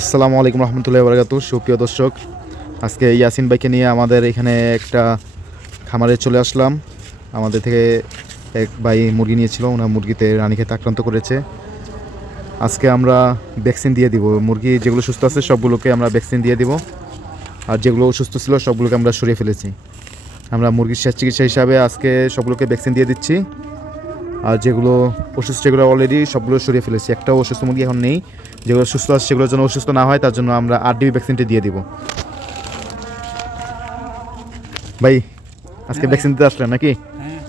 আসসালামু আলাইকুম রহমতুল্লাহ বরকাত সুপ্রিয় দর্শক, আজকে ইয়াসিন ভাইকে নিয়ে আমাদের এখানে একটা খামারে চলে আসলাম। আমাদের থেকে এক ভাই মুরগি নিয়েছিল, ওনার মুরগিতে রানীক্ষেতে আক্রান্ত করেছে। আজকে আমরা ভ্যাকসিন দিয়ে দিব। মুরগি যেগুলো সুস্থ আছে, সবগুলোকে আমরা ভ্যাকসিন দিয়ে দিব। আর যেগুলো অসুস্থ ছিল, সবগুলোকে আমরা সরিয়ে ফেলেছি। আমরা মুরগির চিকিৎসা হিসাবে আজকে সবগুলোকে ভ্যাকসিন দিয়ে দিচ্ছি। আর যেগুলো অসুস্থ সেগুলো অলরেডি সবগুলো সরিয়ে ফেলেছি। একটাও অসুস্থ মুরগি এখন নেই। যেগুলো সুস্থ আছে সেগুলোর জন্য অসুস্থ না হয় তার জন্য আমরা আর ডিবি ভ্যাকসিনটা দিয়ে দিব। ভাই আজকে ভ্যাকসিন দিতে আসলেন নাকি? হ্যাঁ।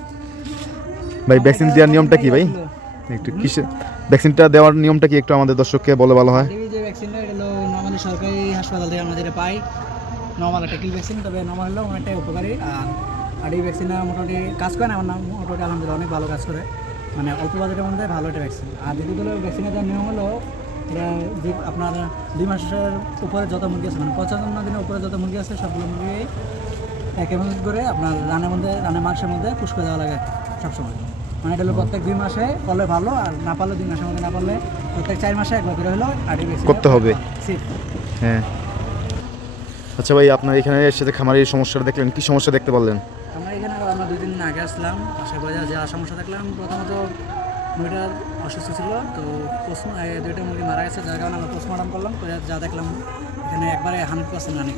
ভাই ভ্যাকসিন দেওয়ার নিয়মটা কি ভাই? একটু কিসে ভ্যাকসিনটা দেওয়ার নিয়মটা কি একটু আমাদের দর্শককে বলে ভালো হয়? সরকারি হাসপাতাল থেকে আমরা যেটা পাই নর্মাল একটা কিল ভ্যাকসিন তবে নর্মাল হলেও অনেকটাই উপকারী। আর আর এই ভ্যাকসিনটা মোটামুটি কাজ করে না আমার নাম মোটামুটি আলহামদুলিল্লাহ অনেক ভালো কাজ করে। মানে অল্প বাজেটের মধ্যে ভালো একটা ভ্যাকসিন আর দ্বিতীয় হলো ভ্যাকসিনের দেওয়ার নিয়ম হলো যে আপনার দুই মাসের উপরে যত মুরগি আছে মানে পঁচান্ন দিনের উপরে যত মুরগি আছে সবগুলো মুরগি এক এমন করে আপনার রানের মধ্যে রানের মাংসের মধ্যে পুষ্ক দেওয়া লাগে সবসময়। মানে এটা হলো প্রত্যেক দুই মাসে করলে ভালো আর না পারলে দুই মাসের মধ্যে না পারলে প্রত্যেক চার মাসে একবার করে হলো করতে হবে। হ্যাঁ। আচ্ছা ভাই আপনার এখানে এসে যে খামারের সমস্যাটা দেখলেন কি সমস্যা দেখতে পারলেন? আগে আসলাম আশা করি যে সমস্যা দেখলাম, প্রথমত মুরগিটার অসুস্থ ছিল, তো পোস্ট দুইটা মুরগি মারা গেছে, যার কারণে আমরা পোস্টমর্টম করলাম, করে যা দেখলাম, এখানে একবারে হান্ড্রেড পার্সেন্ট রানি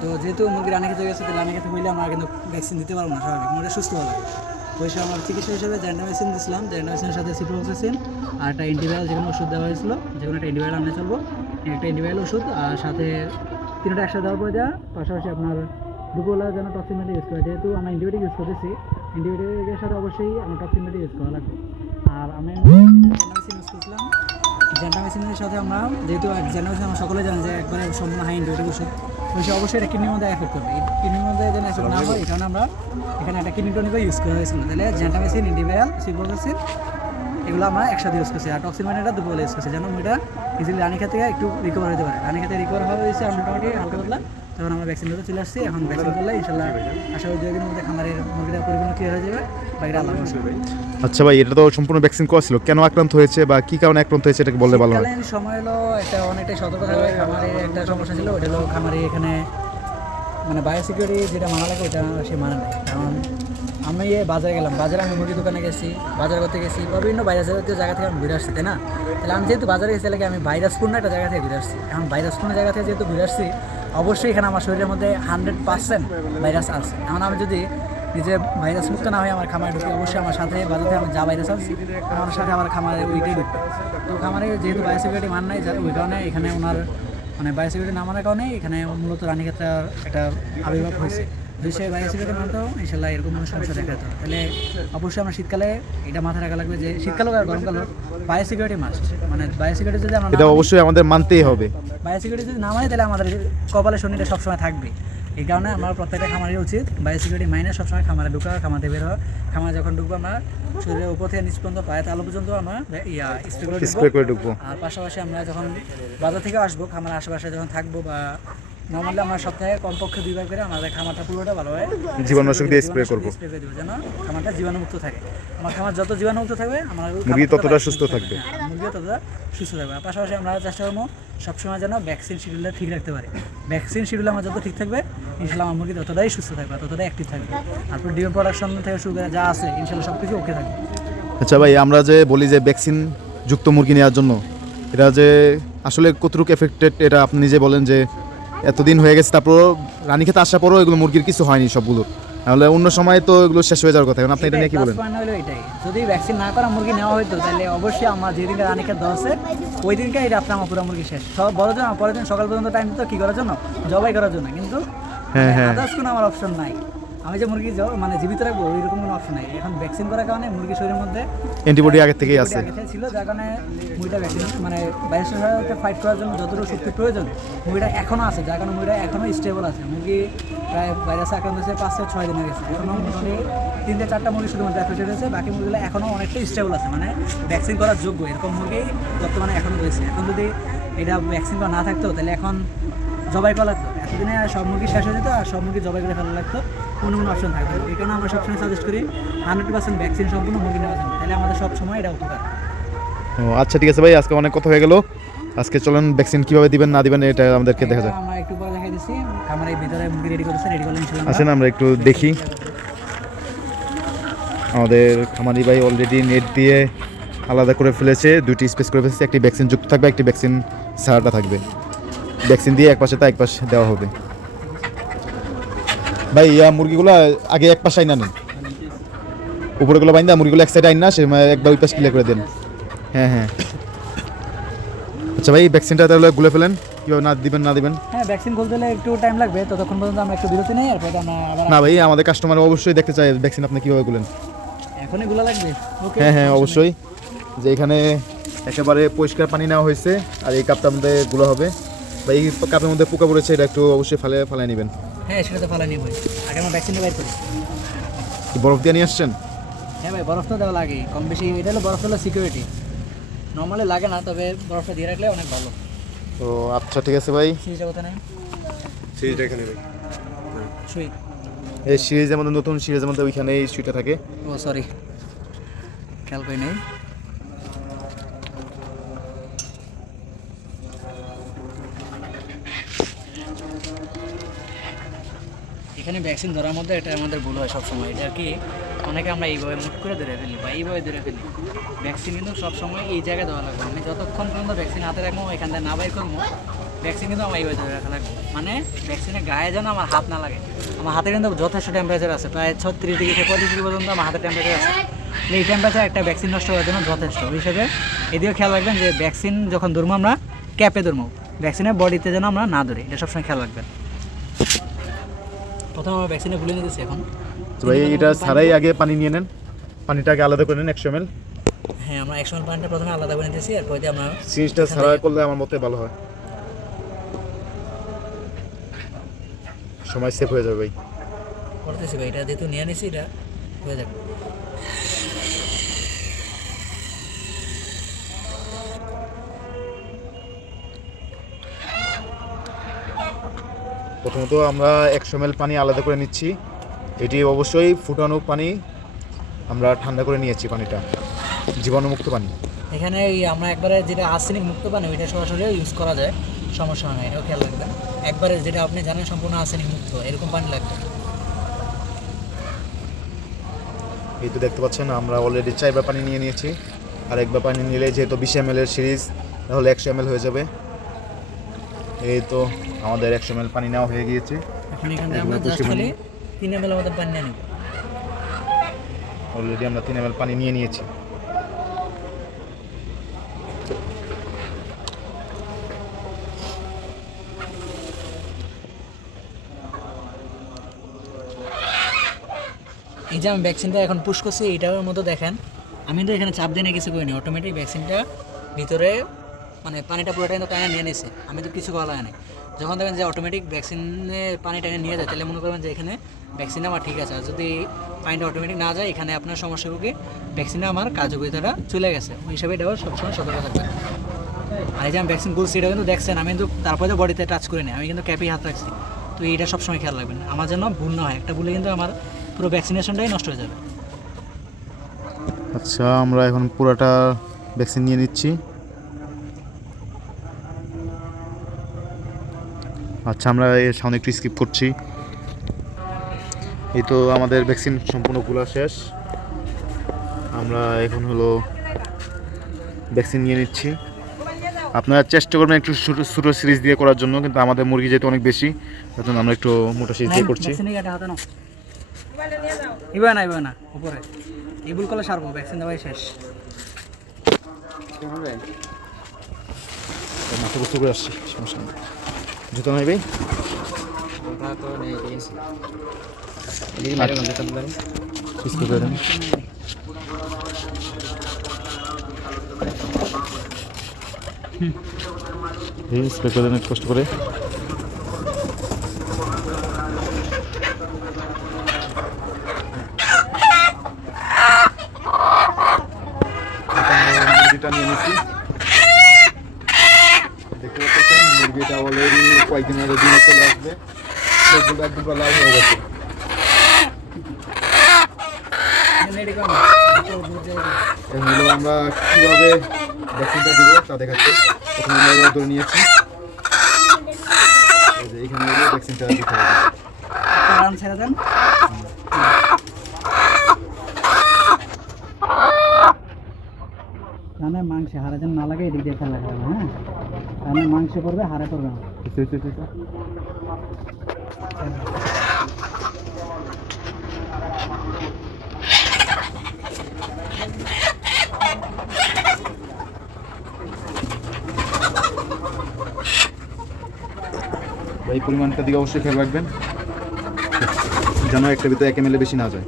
তো যেহেতু মুরগি রানি খেতে গেছে রানি খেতে হইলে আমরা কিন্তু ভ্যাকসিন দিতে পারব না, স্বাভাবিক মুরগি সুস্থ হবে ওই সময় আমার চিকিৎসা হিসেবে জ্যান্ডামেসিন দিয়েছিলাম জ্যান্ডামেসিনের সাথে সিপ্রোক্সিন আর একটা অ্যান্টিবায়োল যে কোনো ওষুধ দেওয়া হয়েছিল যে কোনো একটা অ্যান্টিবায়োল আনলে চলবো। একটা অ্যান্টিবায়োল ওষুধ আর সাথে তিনটা একসাথে দেওয়ার পরে যা, পাশাপাশি আপনার দুপুরবেলা যেন টক্সিন মেডি ইউজ করে যেহেতু আমরা অ্যান্টিবায়োটিক ইউজ করতেছি অ্যান্টিবায়োটিকের সাথে অবশ্যই আমার টক্সিন মেডি ইউজ করা লাগবে। আর আমি জেন্টামেসিন ইউজ করছিলাম। জেন্টামেসিনের সাথে আমরা, যেহেতু জেন্টামেসিন আমরা সকলে জানি যে একবারে সম্পূর্ণ হাই অ্যান্টিবায়োটিক ওষুধ ওই সে অবশ্যই এটা কিডনির মধ্যে এফেক্ট করবে। কিডনির মধ্যে যেন এফেক্ট না হয়, এই কারণে আমরা এখানে একটা কিডনি টনিকও ইউজ করা হয়েছিল। তাহলে জেন্টামেসিন ইন্ডিভিয়াল সিপ্রোক্সিন এগুলো আমরা একসাথে ইউজ করছি। আর টক্সিন মাইনাটা দুপুরে ইউজ করছি। যেন এটা ইজিলি রানী খেতে একটু রিকভার হতে পারে। রানী খেতে রিকভার হওয়া হয়েছে মোটামুটি হালকা পাতলা। তখন আমরা ভ্যাকসিন চলে আসছি এখন ভ্যাকসিন করলে ইনশাল্লাহ আশা করি দুই মধ্যে খামারের মুরগিটা পরিপূর্ণ ক্লিয়ার হয়ে যাবে বাকিটা আল্লাহ। আচ্ছা ভাই এটা তো সম্পূর্ণ ভ্যাকসিন করা ছিল কেন আক্রান্ত হয়েছে বা কি কারণে আক্রান্ত হয়েছে এটাকে বললে ভালো হয়? সময় হলো একটা অনেকটাই সতর্ক থাকবে খামারে একটা সমস্যা ছিল ওটা হলো খামারে এখানে মানে বায়োসিকিউরিটি যেটা মানা লাগে ওটা সে মানা নেই। কারণ আমি বাজারে গেলাম বাজারে আমি মুরগি দোকানে গেছি বাজার করতে গেছি বা বিভিন্ন ভাইরাস জাতীয় জায়গা থেকে আমি ঘুরে আসছি তাই না? তাহলে আমি যেহেতু বাজারে গেছি তাহলে আমি ভাইরাসপূর্ণ একটা জায়গা থেকে ঘুরে আসছি? এখন ভাইরাসপূর্ণ জায়গা থেকে যেহেতু ঘুরে আসছি অবশ্যই এখানে আমার শরীরের মধ্যে হান্ড্রেড পার্সেন্ট ভাইরাস আছে। এখন আমি যদি নিজে ভাইরাস মুক্ত না হয় আমার খামারে ঢুকি, অবশ্যই আমার সাথে বাজাতে আমার যা ভাইরাস আছে, আমার সাথে আমার খামারে ওইটাই ঢুকবে। তো খামারে যেহেতু বায়োসিকিউরিটি মান নাই ওই কারণে এখানে ওনার মানে বায়োসিকিউরিটি না মানার কারণে এখানে মূলত রানীক্ষেত্রে একটা আবির্ভাব হয়েছে। সে বায়োসিকিউরিটি মানতো ইনশাল্লাহ এরকম কোনো সমস্যা দেখা যেত তাহলে অবশ্যই আমরা শীতকালে এটা মাথায় রাখা লাগবে যে আর বায়োসিকিউরিটি মাস্ট মানে বায়োসিকিউরিটি যদি আমরা এটা অবশ্যই আমাদের মানতেই হবে। বায়োসিকিউরিটি যদি না মানে তাহলে আমাদের কপালে শনিটা সবসময় থাকবে। এই কারণে আমরা প্রত্যেকটা খামারের উচিত বায়োসিকিউরিটি মাইনে সবসময় খামারে ঢুকা খামারে বের হওয়া। খামারে যখন ঢুকবো আমরা শরীরের উপর থেকে নিচ পর্যন্ত পায়ে তালু পর্যন্ত আমরা ইয়া স্প্রে করে ঢুকবো। করে ঢুকবো। আর পাশাপাশি আমরা যখন বাজার থেকে আসব খামার আশেপাশে যখন থাকব বা নর্মালি আমরা সপ্তাহে কমপক্ষে দুইবার করে আমাদের খামারটা পুরোটা ভালো হয়। জীবাণুনাশক দিয়ে স্প্রে করব। স্প্রে করে দেবো যেন খামারটা জীবাণুমুক্ত থাকে। আমার খামার যত জীবাণুমুক্ত থাকবে আমার মুরগি ততটা সুস্থ থাকবে। মুরগিও ততটা সুস্থ থাকবে। পাশাপাশি আমরা চেষ্টা করব সবসময় যেন ভ্যাকসিন শিডিউলটা ঠিক রাখতে পারি। ভ্যাকসিন শিডিউল আমার যত ঠিক থাকবে ইনশাল্লাহ আমার মুরগি ততটাই সুস্থ থাকবে ততটাই অ্যাক্টিভ থাকবে। তারপর ডিম প্রোডাকশন থেকে শুরু করে যা আছে ইনশাল্লাহ সব কিছু ওকে থাকবে। আচ্ছা ভাই আমরা যে বলি যে ভ্যাকসিন যুক্ত মুরগি নেওয়ার জন্য এটা যে আসলে কতটুকু এফেক্টেড এটা আপনি নিজে বলেন যে এতদিন হয়ে গেছে তারপর রানী খেতে আসার পরও এগুলো মুরগির কিছু হয়নি সবগুলো। তাহলে অন্য সময় তো এগুলো শেষ হয়ে যাওয়ার কথা এখন আপনি এটা নিয়ে কি বলেন? হলো এটাই। যদি ভ্যাকসিন না করা মুরগি নেওয়া হতো তাহলে অবশ্যই আমার যেদিন রানীকে দেওয়া আছে ওই দিনকে এই রাত্রে আমার পুরো মুরগি শেষ। সব বড় জন পরের দিন সকাল পর্যন্ত টাইম দিত কি করার জন্য? জবাই করার জন্য। কিন্তু হ্যাঁ, হ্যাঁ। কোনো আমার অপশন নাই। আমি যে মুরগি মানে জীবিত রাখব ওইরকম কোনো অপশন নাই। এখন ভ্যাকসিন করার কারণে মুরগি শরীরের মধ্যে অ্যান্টিবডি আগে থেকেই আছে। ছিল যার কারণে মুরগিটা ভ্যাকসিন মানে ভাইরাসের সাথে ফাইট করার জন্য যতটুকু শক্তি প্রয়োজন মুরগিটা এখনও আছে যার কারণে মুরগিটা এখনও স্টেবল আছে। মুরগি প্রায় ভাইরাসে আক্রান্ত হয়েছে পাঁচ থেকে ছয় দিন হয়ে গেছে এখনও মোটামুটি তিন থেকে চারটা মুরগি শুধুমাত্র অ্যাফেক্টেড হয়েছে বাকি মুরগিগুলো এখনও অনেকটাই স্টেবল আছে। মানে ভ্যাকসিন করার যোগ্য এরকম মুরগি বর্তমানে এখনও রয়েছে। এখন যদি এটা ভ্যাকসিন করা না থাকতো তাহলে এখন জবাই করা লাগতো। এতদিনে সব মুরগি শেষ হয়ে যেত আর সব মুরগি জবাই করে ফেলা লাগতো। কোনো কোনো অপশন থাকতো না। এই কারণে আমরা সবসময় সাজেস্ট করি হান্ড্রেড পার্সেন্ট ভ্যাকসিন সম্পূর্ণ মুরগি নেওয়ার জন্য তাহলে আমাদের সব সময় এটা উপকার। ও আচ্ছা ঠিক আছে ভাই আজকে অনেক কথা হয়ে গেল। আজকে চলেন ভ্যাকসিন কীভাবে দিবেন না দিবেন এটা আমাদেরকে দেখা যাক। আমরা একটু পরে দেখাই দিচ্ছি। খামারের ভিতরে মুরগি রেডি করেছে রেডি করলে ইনশাল্লাহ আসেন আমরা একটু দেখি। আমাদের খামারি ভাই অলরেডি নেট দিয়ে আলাদা করে ফেলেছে দুটি স্পেস করে ফেলেছে। একটি ভ্যাকসিন যুক্ত থাকবে একটি ভ্যাকসিন ছাড়াটা থাকবে। ভ্যাকসিন দিয়ে এক পাশে তা এক পাশে দেওয়া হবে। ভাই ইয়া মুরগিগুলো আগে এক পাশে আইনা নেন। উপরেগুলো বাইন্দা মুরগিগুলো এক সাইড আইন না সে একবার ওই পাশ ক্লিয়ার করে দেন। হ্যাঁ হ্যাঁ। আচ্ছা ভাই ভ্যাকসিনটা তাহলে গুলে ফেলেন। কীভাবে না দিবেন না দিবেন? হ্যাঁ ভ্যাকসিন খুলতে হলে একটু টাইম লাগবে। ততক্ষণ পর্যন্ত আমরা একটু বিরতি নেই এরপর আমরা আবার না ভাই আমাদের কাস্টমার অবশ্যই দেখতে চাই ভ্যাকসিন আপনি কীভাবে গুলেন। এখনই গুলো লাগবে? ওকে হ্যাঁ হ্যাঁ অবশ্যই। যে এখানে একেবারে পরিষ্কার পানি নেওয়া হয়েছে আর এই কাপটার মধ্যে গুলো হবে। বা এই কাপের মধ্যে পোকা পড়েছে এটা একটু অবশ্যই ফালে ফালাই নেবেন। হ্যাঁ সেটা তো ফালা নিবই আগে আমরা ভ্যাকসিনটা বাইর করি। কি বরফ দিয়ে নিয়ে আসছেন? হ্যাঁ ভাই বরফ তো দেওয়া লাগে। কম বেশি এটা হলো বরফ হলো সিকিউরিটি নর্মালি লাগে না তবে বরফটা দিয়ে রাখলে অনেক ভালো। তো আচ্ছা ঠিক আছে ভাই। সিরিজটা কোথায় নেই? সিরিজটা এখানে ভাই। সুই। এই সিরিজের মধ্যে নতুন সিরিজের মধ্যে ওইখানে এই সুইটা থাকে। ও সরি খেয়াল করি নেই। এখানে ভ্যাকসিন ধরার মধ্যে এটা আমাদের ভুল হয় সবসময়। এটা কি অনেকে আমরা এইভাবে মুট করে ধরে ফেলি বা এইভাবে ধরে ফেলি। ভ্যাকসিন কিন্তু সবসময় এই জায়গায় দেওয়া লাগবে। আমি যতক্ষণ পর্যন্ত ভ্যাকসিন হাতে রাখব, এখান থেকে না বাইর করব ভ্যাকসিন কিন্তু আমার এইভাবে ধরে রাখা লাগবে। মানে ভ্যাকসিনের গায়ে যেন আমার হাত না লাগে। আমার হাতে কিন্তু যথেষ্ট টেম্পারেচার আছে। প্রায় ছত্রিশ ডিগ্রি থেকে পঁয়ত্রিশ ডিগ্রি পর্যন্ত আমার হাতে টেম্পারেচার আছে। এই টেম্পারেচার একটা ভ্যাকসিন নষ্ট করার জন্য যথেষ্ট। ওই হিসেবে এদিকেও খেয়াল রাখবেন যে ভ্যাকসিন যখন ধরবো আমরা ক্যাপে ধরবো। ভ্যাকসিনের বডিতে যেন আমরা না ধরি। এটা সবসময় খেয়াল রাখবেন। প্রথমে আমরা ভ্যাকসিনে ভুলে নিতেছি এখন। তো ভাই এটা ছাড়াই আগে পানি নিয়ে নেন। পানিটাকে আলাদা করে নেন একশো এম হ্যাঁ আমরা একশো এম পানিটা প্রথমে আলাদা করে নিতেছি এরপর দিয়ে আমরা সিরিজটা ছাড়াই করলে আমার মতে ভালো হয়। সময় সেভ হয়ে যাবে ভাই। করতেছি ভাই এটা যেহেতু নিয়ে নিছি এটা হয়ে যাবে। প্রথমত আমরা একশো এম পানি আলাদা করে নিচ্ছি। এটি অবশ্যই ফুটানো পানি আমরা ঠান্ডা করে নিয়েছি পানিটা জীবাণুমুক্ত পানি। এখানে এই আমরা একবারে যেটা আর্সেনিক মুক্ত পানি ওইটা সরাসরি ইউজ করা যায়। সমস্যা হয় না এটাও খেয়াল রাখবেন। একবারে যেটা আপনি জানেন সম্পূর্ণ আর্সেনিক মুক্ত এরকম পানি লাগবে। এই তো দেখতে পাচ্ছেন আমরা অলরেডি চারবার পানি নিয়ে নিয়েছি। আর একবার পানি নিলে যেহেতু বিশ এম এর সিরিজ তাহলে একশো এম হয়ে যাবে। এই তো আমাদের একশো এম পানি নেওয়া হয়ে গিয়েছে। এখন এখান থেকে আমরা জাস্ট খালি তিন এম আমাদের পানি নিয়ে অলরেডি আমরা তিন এম পানি নিয়ে নিয়েছি। এই যে আমি ভ্যাকসিনটা এখন পুশ করছি এইটার মতো দেখেন। আমি তো এখানে চাপ দিয়ে না কিছু করিনি। অটোমেটিক ভ্যাকসিনটা ভিতরে মানে পানিটা পুরোটা কিন্তু টানে নিয়ে নিছে। আমি তো কিছু করা নাই। যখন দেখবেন যে অটোমেটিক ভ্যাকসিনে পানি টানে নিয়ে যায়, তাহলে মনে করবেন যে এখানে ভ্যাকসিন আমার ঠিক আছে। আর যদি পানিটা অটোমেটিক না যায়, এখানে আপনার সমস্যা কি? ভ্যাকসিনে আমার কার্যকরিতাটা চলে গেছে। ওই হিসাবে এটাও সবসময় সতর্ক থাকবেন। আর এই যে আমি ভ্যাকসিন গুলছি এটা কিন্তু দেখছেন, আমি কিন্তু তারপরে তো বডিতে টাচ করিনি আমি কিন্তু ক্যাপে হাত রাখছি। তো এইটা সবসময় খেয়াল রাখবেন। আমার জন্য ভুল না হয়। একটা ভুলে কিন্তু আমার পুরো ভ্যাকসিনেশনটাই নষ্ট হয়ে যাবে। আচ্ছা আমরা এখন পুরোটা ভ্যাকসিন নিয়ে নিচ্ছি। আচ্ছা আমরা এর সামনে একটু স্কিপ করছি। এই তো আমাদের ভ্যাকসিন সম্পূর্ণ খোলা শেষ। আমরা এখন হলো ভ্যাকসিন নিয়ে নিচ্ছি। আপনারা চেষ্টা করবেন একটু ছোটো ছোটো সিরিজ দিয়ে করার জন্য কিন্তু আমাদের মুরগি যেহেতু অনেক বেশি তার জন্য আমরা একটু মোটা সিরিজ দিয়ে করছি। না ইবে না উপরে। এই ভুল করলে সারবো ভ্যাকসিন দেওয়াই শেষ। মাথা করে আসছি সমস্যা নেই। জুতো দেন। একটু কষ্ট করে। মুরগিটা নিয়ে নিচ্ছি। দেখতে পাচ্ছেন? মুরগিটা অলরেডি কয়েকদিন আগে দিনে চলে আসবে। সেগুলো একদম লাল হয়ে গেছে। আমরা কীভাবে ভ্যাকসিনটা দিব তা দেখাচ্ছি। প্রথমে আমরা নিয়েছি। এখানে ভ্যাকসিনটা দিতে হবে। কানে মাংসে হারে যেন না লাগে এদিক দিয়ে ফেলা হ্যাঁ? কানে মাংসে করবে হারে করবে না হইছে, হইছে, হইছে, হইছে। এই পরিমাণটা দিকে অবশ্যই খেয়াল রাখবেন। যেন একটা ভিতরে এক এম বেশি না যায়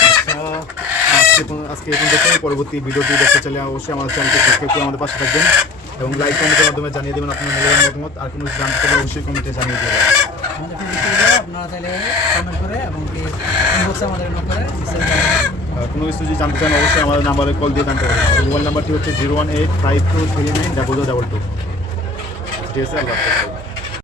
আচ্ছা, আজকে পর্যন্ত- আজকে এখন দেখুন পরবর্তী ভিডিওটি দেখতে চাইলে অবশ্যই আমাদের চ্যানেলকে সাবস্ক্রাইব করে আমাদের পাশে থাকবেন এবং লাইক কমেন্টের মাধ্যমে জানিয়ে দেবেন আপনার মূল্যবান মতামত আর কোনো জানতে চাইলে অবশ্যই কমেন্টে জানিয়ে দেবেন আপনারা চাইলে কমেন্ট করে এবং আমাদের করে message করে। আর কোনো কিছু যদি জানতে চান অবশ্যই আমাদের নাম্বারে কল দিয়ে জানতে পারেন মোবাইল নাম্বারটি হচ্ছে zero one eight five two three nine double double two ঠিক আছে আল্লাহ।